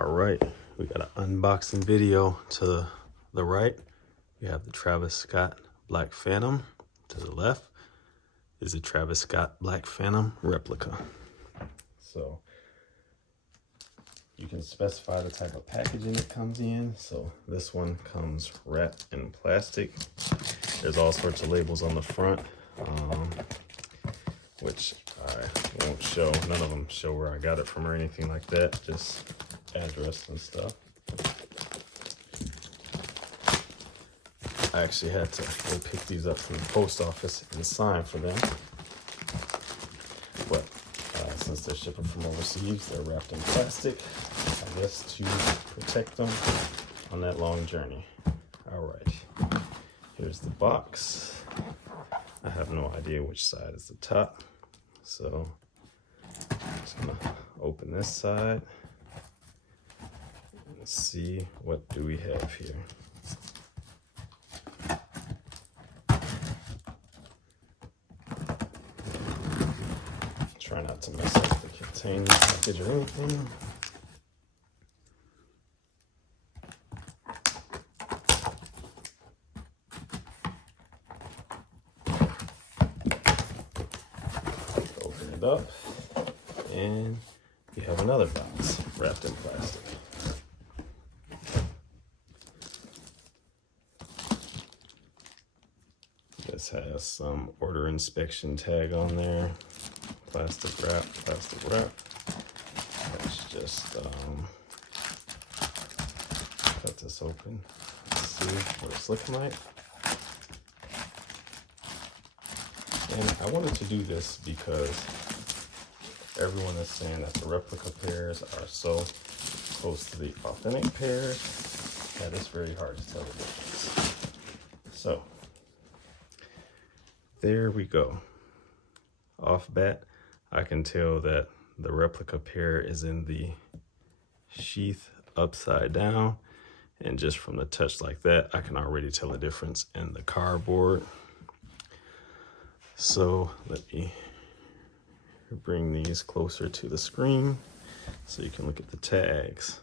All right, we got an unboxing video. To the right, we have the Travis Scott Black Phantom. To the left is the Travis Scott Black Phantom replica. So you can specify the type of packaging it comes in. So this one comes wrapped in plastic. There's all sorts of labels on the front, which I won't show. None of them show where I got it from or anything like that, just address and stuff. I actually had to go pick these up from the post office and sign for them. But since they're shipping from overseas, they're wrapped in plastic, I guess to protect them on that long journey. All right, here's the box. I have no idea which side is the top. So I'm just gonna open this side and see what do we have here. Try not to mess up the container package or anything. Open it up, and you have another box wrapped in plastic. This has some order inspection tag on there. Plastic wrap. Let's just cut this open. Let's see what it's looking like. And I wanted to do this because everyone is saying that the replica pairs are so close to the authentic pairs that it's very hard to tell the difference. So there we go. Off bat, I can tell that the replica pair is in the sheath upside down, and just from the touch like that, I can already tell the difference in the cardboard. So let me bring these closer to the screen so you can look at the tags.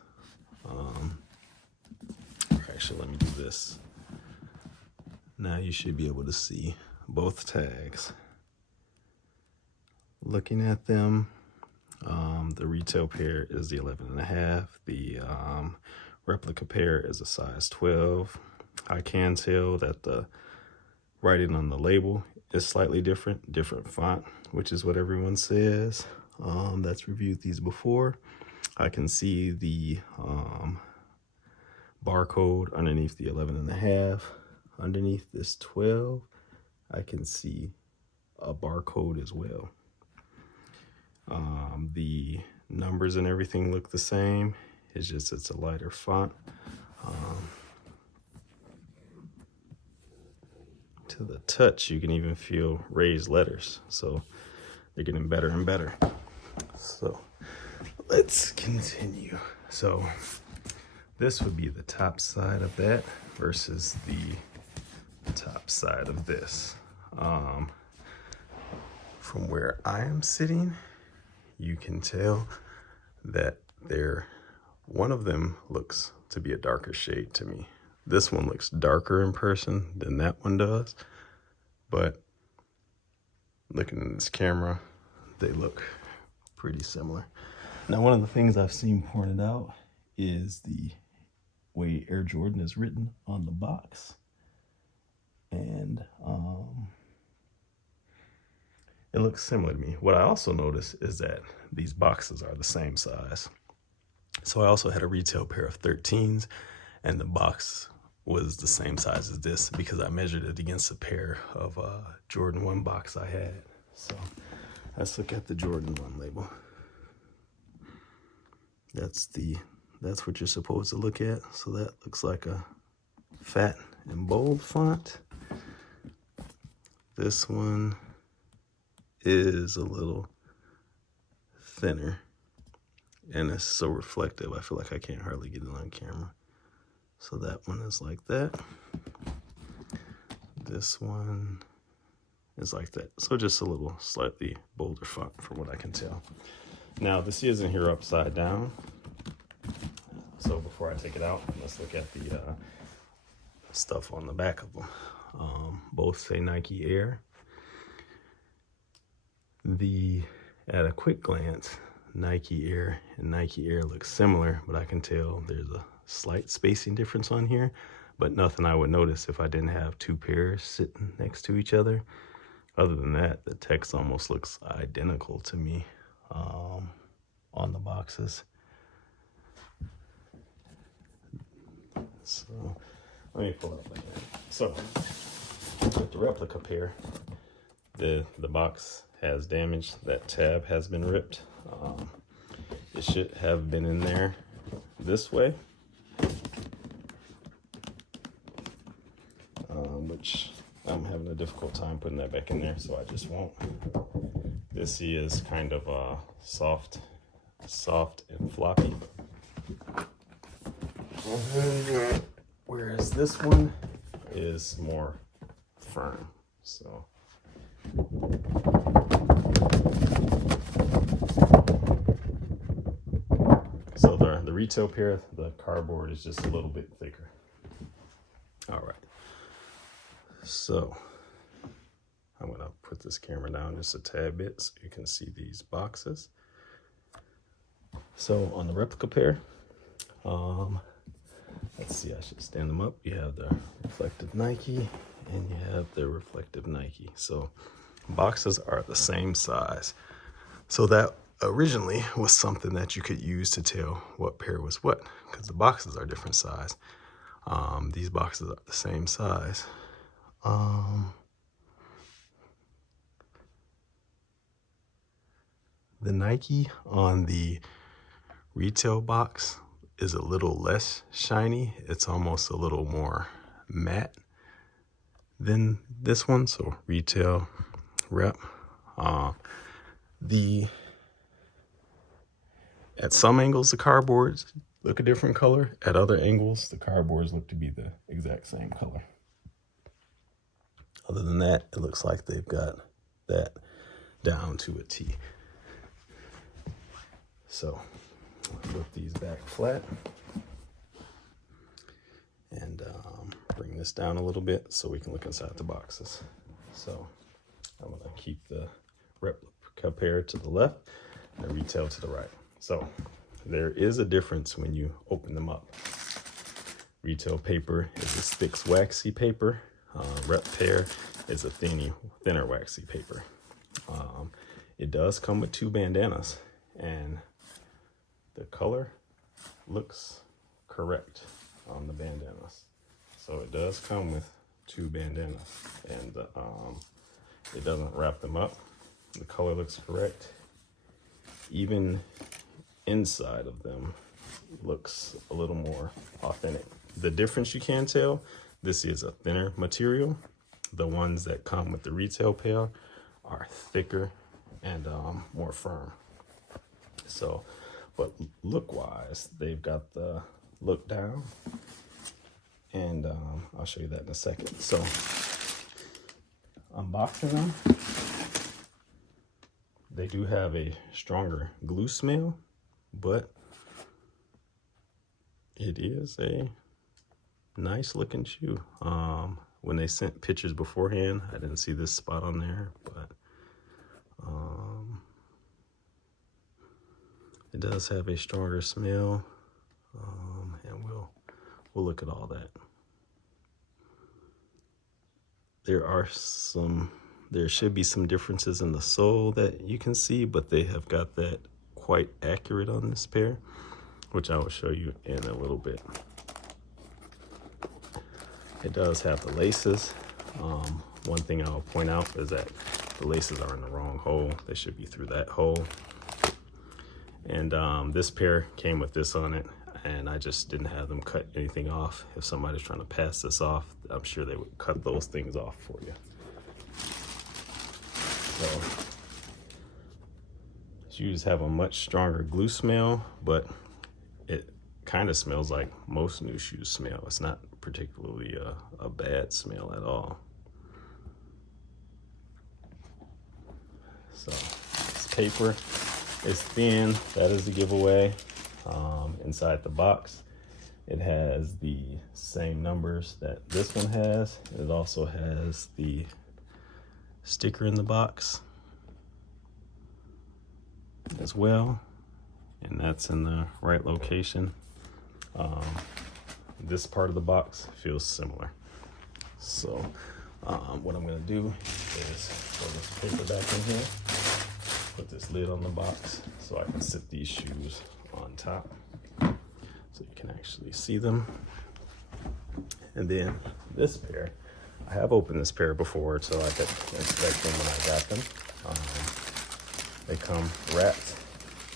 Actually, let me do this. Now you should be able to see both tags. Looking at them, the retail pair is the 11.5. The replica pair is a size 12. I can tell that the writing on the label is slightly different font, which is what everyone says. That's reviewed these before. I can see the barcode underneath the 11.5. Underneath this 12, I can see a barcode as well. The numbers and everything look the same. It's just it's a lighter font. To the touch, you can even feel raised letters. So they're getting better and better. So let's continue. So this would be the top side of that versus the top side of this. From where I am sitting, you can tell that one of them looks to be a darker shade to me. This one looks darker in person than that one does, but looking in this camera, they look pretty similar. Now, one of the things I've seen pointed out is the way Air Jordan is written on the box. And it looks similar to me. What I also noticed is that these boxes are the same size. So I also had a retail pair of 13s, and the box was the same size as this because I measured it against a pair of Jordan 1 box I had. So let's look at the Jordan 1 label. That's what you're supposed to look at. So that looks like a fat and bold font. This one is a little thinner, and it's so reflective, I feel like I can't hardly get it on camera. So that one is like that. This one is like that. So just a little slightly bolder font from what I can tell. Now, this isn't here upside down. So before I take it out, let's look at the stuff on the back of them. Both say Nike Air. At a quick glance, Nike Air and Nike Air look similar, but I can tell there's a slight spacing difference on here, but nothing I would notice if I didn't have two pairs sitting next to each other. Other than that, the text almost looks identical to me on the boxes. So let me pull it up like that. So with the replica pair, the box has damage. That tab has been ripped. It should have been in there this way, which I'm having a difficult time putting that back in there, so I just won't. This is kind of soft and floppy, whereas this one is more firm. So the retail pair, the cardboard is just a little bit thicker. All right, so I'm gonna put this camera down just a tad bit so you can see these boxes. So on the replica pair, let's see, I should stand them up. You have the reflective Nike and you have the reflective Nike. So boxes are the same size. So that originally was something that you could use to tell what pair was what, because the boxes are different size. These boxes are the same size. The Nike on the retail box is a little less shiny. It's almost a little more matte than this one. So retail rep. At some angles, the cardboards look a different color. At other angles, the cardboards look to be the exact same color. Other than that, it looks like they've got that down to a T. So put these back flat and bring this down a little bit so we can look inside the boxes. So I'm gonna keep the replica pair to the left and the retail to the right. So there is a difference when you open them up. Retail paper is this thick, waxy paper. Rep pair is a thinner, waxy paper. It does come with two bandanas, and the color looks correct on the bandanas. So it does come with two bandanas, and it doesn't wrap them up. The color looks correct. Even inside of them looks a little more authentic. The difference you can tell, this is a thinner material. The ones that come with the retail pair are thicker and more firm. So, but look wise, they've got the look down, and I'll show you that in a second. So unboxing them, they do have a stronger glue smell, but it is a nice looking shoe. When they sent pictures beforehand, I didn't see this spot on there, but it does have a stronger smell, and we'll look at all that. There should be some differences in the sole that you can see, but they have got that quite accurate on this pair, which I will show you in a little bit. It does have the laces. One thing I'll point out is that the laces are in the wrong hole. They should be through that hole. And this pair came with this on it, and I just didn't have them cut anything off. If somebody's trying to pass this off, I'm sure they would cut those things off for you. So shoes have a much stronger glue smell, but it kind of smells like most new shoes smell. It's not particularly a bad smell at all. So this paper is thin. That is the giveaway. Inside the box, It has the same numbers that this one has. It also has the sticker in the box as well, and that's in the right location. This part of the box feels similar. So what I'm gonna do is throw this paper back in here, put this lid on the box so I can sit these shoes on top so you can actually see them. And then this pair, I have opened this pair before so I could inspect them when I got them. They come wrapped,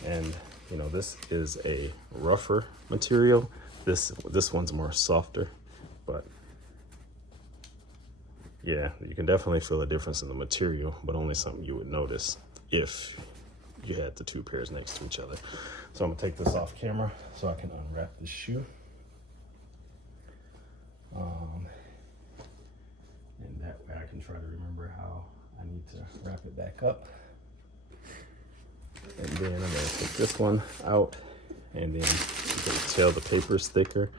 and you know, this is a rougher material. This one's more softer, but yeah, you can definitely feel a difference in the material, but only something you would notice if you had the two pairs next to each other. So I'm gonna take this off camera so I can unwrap this shoe. And that way I can try to remember how I need to wrap it back up. And then I'm gonna take this one out, and then you can tell the paper is thicker.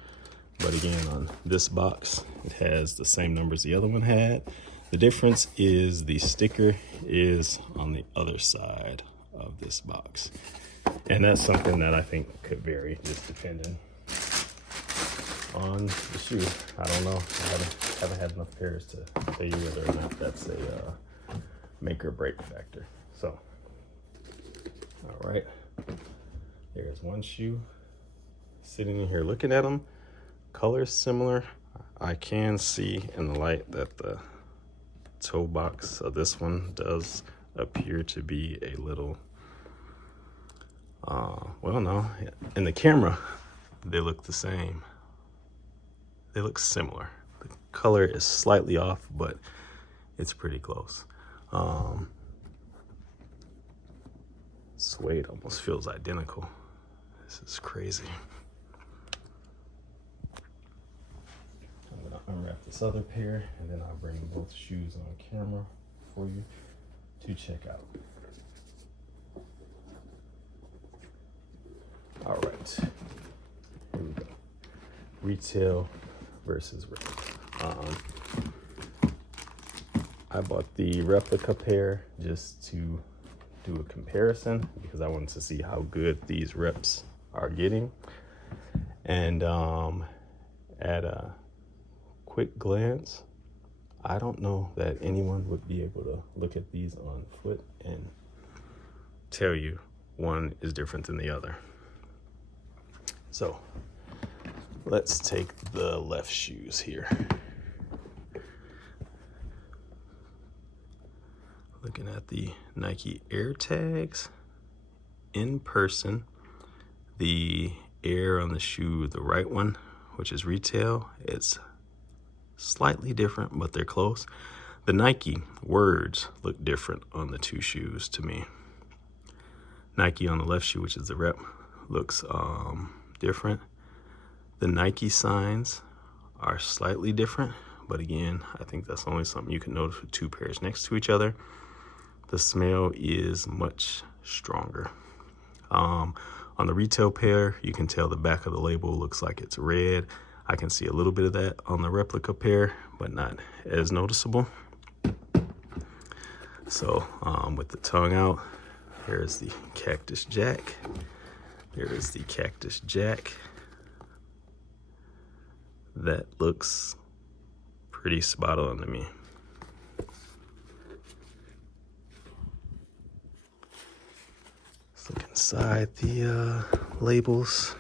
But again, on this box, it has the same numbers the other one had. The difference is the sticker is on the other side of this box. And that's something that I think could vary just depending on the shoe. I don't know. I haven't had enough pairs to tell you whether or not that's a make or break factor. So, all right. There's one shoe sitting in here looking at them. Color similar. I can see in the light that the toe box of this one does appear to be a little well, no, in the camera they look the same. They look similar. The color is slightly off, but it's pretty close. Suede almost feels identical. This is crazy. I'm gonna unwrap this other pair, and then I'll bring both shoes on camera for you to check out. All right, here we go. Retail versus replica. I bought the replica pair just to do a comparison because I wanted to see how good these reps are getting. And at a quick glance, I don't know that anyone would be able to look at these on foot and tell you one is different than the other. So let's take the left shoes here. Looking at the Nike Air tags in person, the Air on the shoe, the right one, which is retail, it's slightly different, but they're close. The Nike words look different on the two shoes to me. Nike on the left shoe, which is the rep, looks different. The Nike signs are slightly different, but again, I think that's only something you can notice with two pairs next to each other. The smell is much stronger. On the retail pair, you can tell the back of the label looks like it's red. I can see a little bit of that on the replica pair, but not as noticeable. So with the tongue out, here's the Cactus Jack. Here is the Cactus Jack. That looks pretty spot on to me. Let's look inside the labels.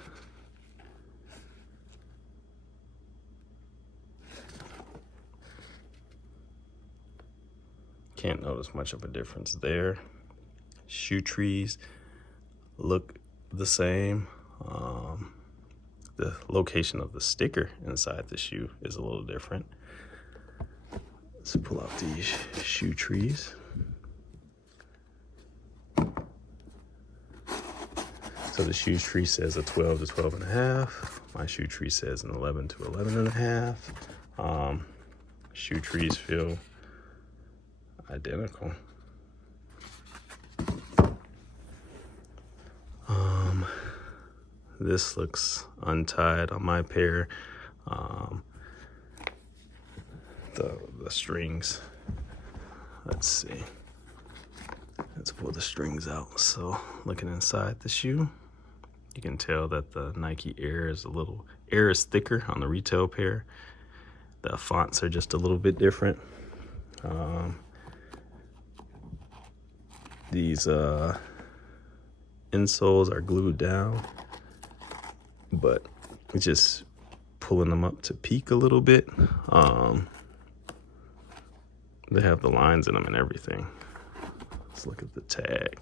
Can't notice much of a difference there. Shoe trees look the same. The location of the sticker inside the shoe is a little different. Let's pull out these shoe trees. So the shoe tree says a 12 to 12 and a half. My shoe tree says an 11 to 11 and a half. Shoe trees feel identical. This looks untied on my pair. The strings, let's see. Let's pull the strings out. So looking inside the shoe, you can tell that the Nike Air is thicker on the retail pair. The fonts are just a little bit different. These insoles are glued down, but just pulling them up to peak a little bit. They have the lines in them and everything. Let's look at the tag.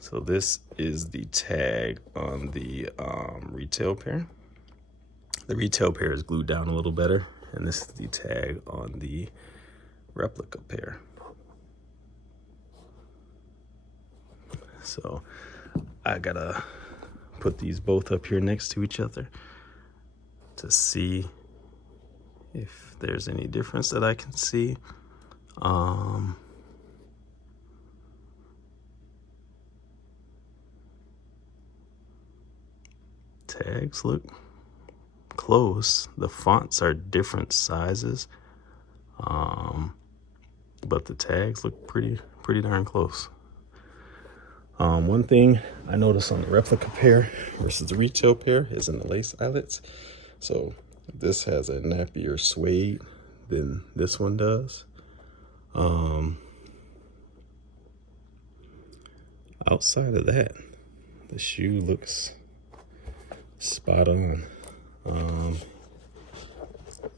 So this is the tag on the retail pair. The retail pair is glued down a little better, and this is the tag on the replica pair. So I gotta put these both up here next to each other to see if there's any difference that I can see. Tags look close. The fonts are different sizes, but the tags look pretty darn close. One thing I noticed on the replica pair versus the retail pair is in the lace eyelets. So this has a nappier suede than this one does. Outside of that, the shoe looks spot on.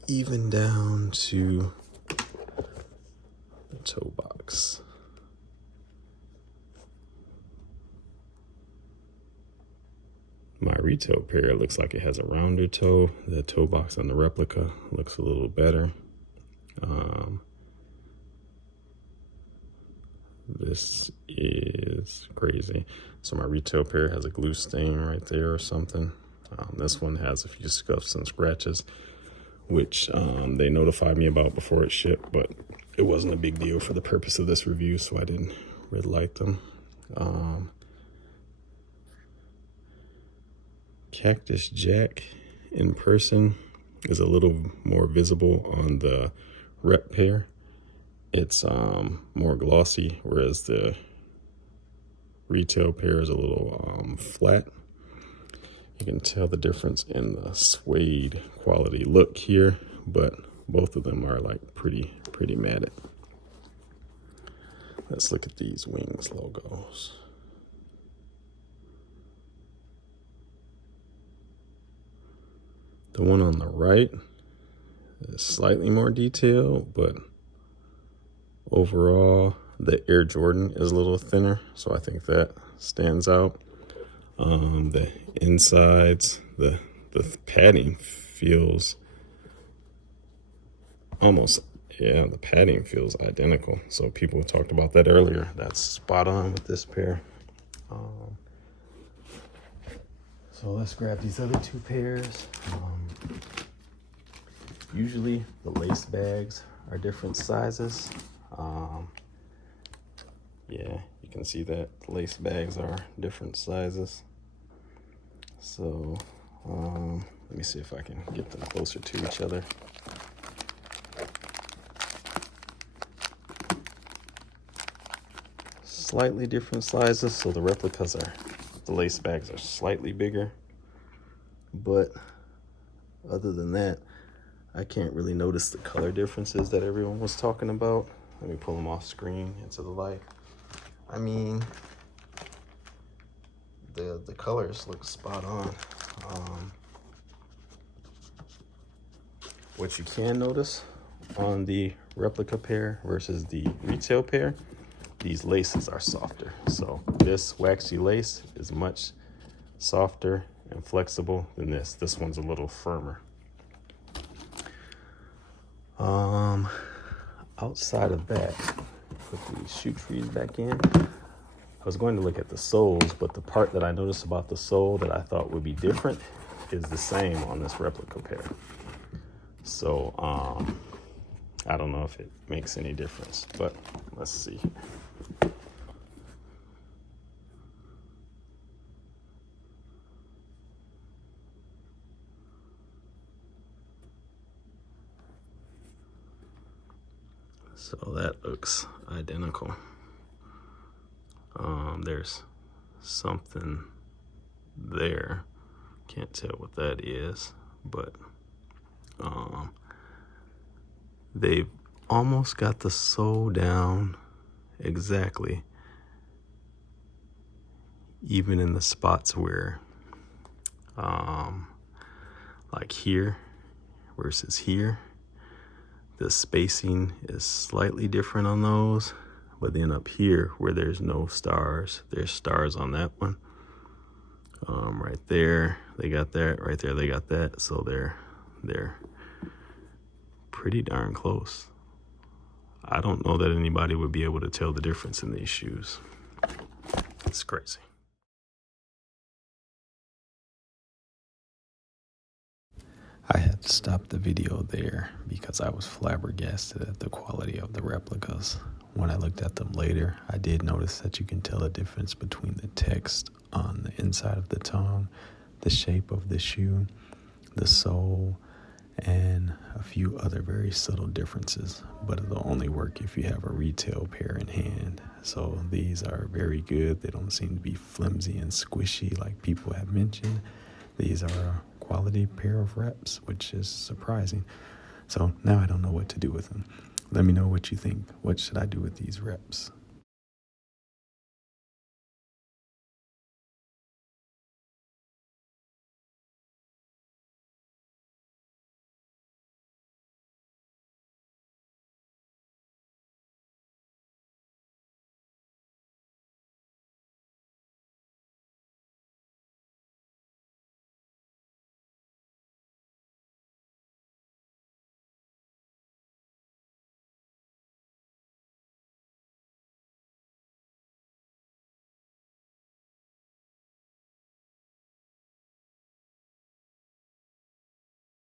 Even down to the toe box. My retail pair looks like it has a rounder toe. The toe box on the replica looks a little better. This is crazy. So my retail pair has a glue stain right there or something. This one has a few scuffs and scratches, which they notified me about before it shipped, but it wasn't a big deal for the purpose of this review, so I didn't red light them. Cactus Jack in person is a little more visible on the rep pair. It's more glossy, whereas the retail pair is a little flat. You can tell the difference in the suede quality look here, but both of them are like pretty matted. Let's look at these wings logos. The one on the right is slightly more detailed, but overall the Air Jordan is a little thinner, so I think that stands out. The insides, the padding feels almost, the padding feels identical. So people talked about that earlier. That's spot on with this pair. So let's grab these other two pairs. Usually the lace bags are different sizes. Yeah, you can see that the lace bags are different sizes. So let me see if I can get them closer to each other. Slightly different sizes, so the replicas the lace bags are slightly bigger, but other than that, I can't really notice the color differences that everyone was talking about. Let me pull them off screen into the light. I mean, the colors look spot on. What you can notice on the replica pair versus the retail pair, these laces are softer. So this waxy lace is much softer and flexible than this. This one's a little firmer. Outside of that, put these shoe trees back in. I was going to look at the soles, but the part that I noticed about the sole that I thought would be different is the same on this replica pair. So I don't know if it makes any difference, but let's see. So that looks identical. There's something there. Can't tell what that is, but they've almost got the sole down exactly, even in the spots where like here versus here, the spacing is slightly different on those. But then up here where there's no stars, there's stars on that one. Right there they got that, right there they got that, so they're pretty darn close. I don't know that anybody would be able to tell the difference in these shoes. It's crazy. I had to stop the video there because I was flabbergasted at the quality of the replicas. When I looked at them later, I did notice that you can tell a difference between the text on the inside of the tongue, the shape of the shoe, the sole, and a few other very subtle differences, but it'll only work if you have a retail pair in hand. So these are very good. They don't seem to be flimsy and squishy like people have mentioned. These are a quality pair of reps, which is surprising. So now I don't know what to do with them. Let me know what you think. What should I do with these reps?